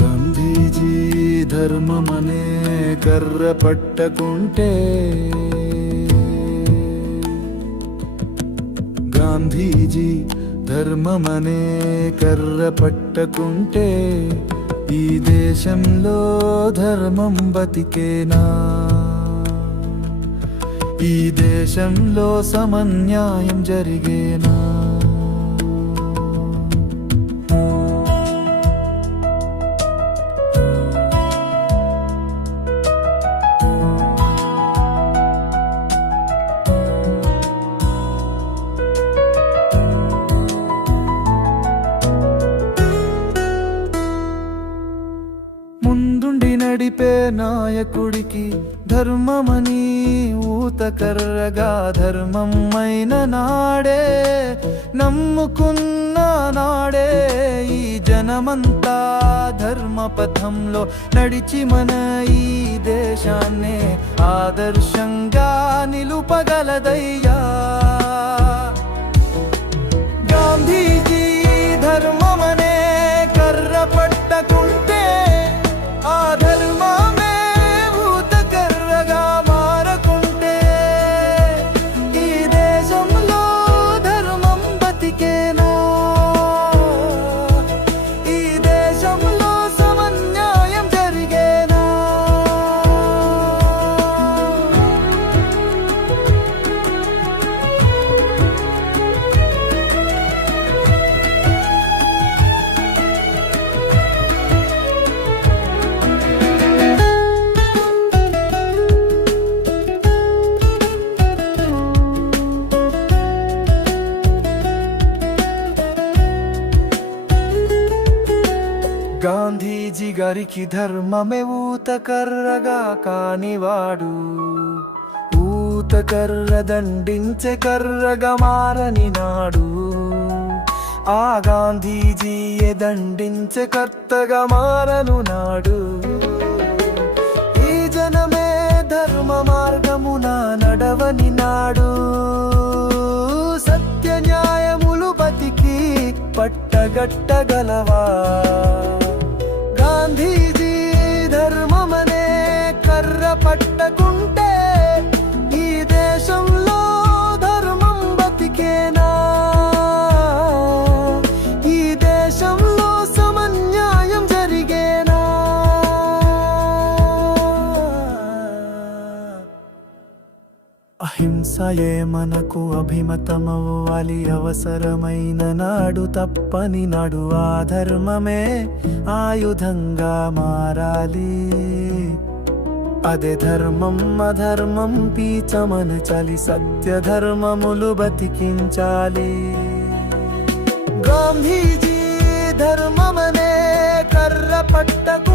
గాంధీజీ ధర్మమనే కర్ర పట్టకుంటే గాంధీజీ ధర్మమనే కర్ర పట్టకుంటే ఈ దేశంలో ధర్మం బతికేనా ఈ దేశంలో సమన్యాయం జరిగేనా నడిపే నాయకుడికి ధర్మమని ఊతకర్రగా ధర్మమైన నాడే నమ్ముకున్న నాడే ఈ జనమంతా ధర్మ పథంలో నడిచి మన ఈ దేశాన్నే ఆదర్శంగా నిలుపగలదై గరికి ధర్మమే ఊతకర్రగా కానివాడు ఊతకర్ర దండించే కర్రగా మారని నాడు ఆ గాంధీజీయే దండించే కర్తగా మారను నాడు ఈ జనమే ధర్మ మార్గమున నడవని నాడు సత్య న్యాయములు బతికి పట్టగట్టగలవా అహింసయే మనకు అభిమతమవ్వాలి అవసరమైన నాడు తప్పని నాడు ఆ ధర్మమే ఆయుధంగా మారాలి అదే ధర్మం అధర్మం పీచమన చలి సత్య ధర్మములు బతికించాలి గాంధీజీ ధర్మమనే కర్ర పట్టకు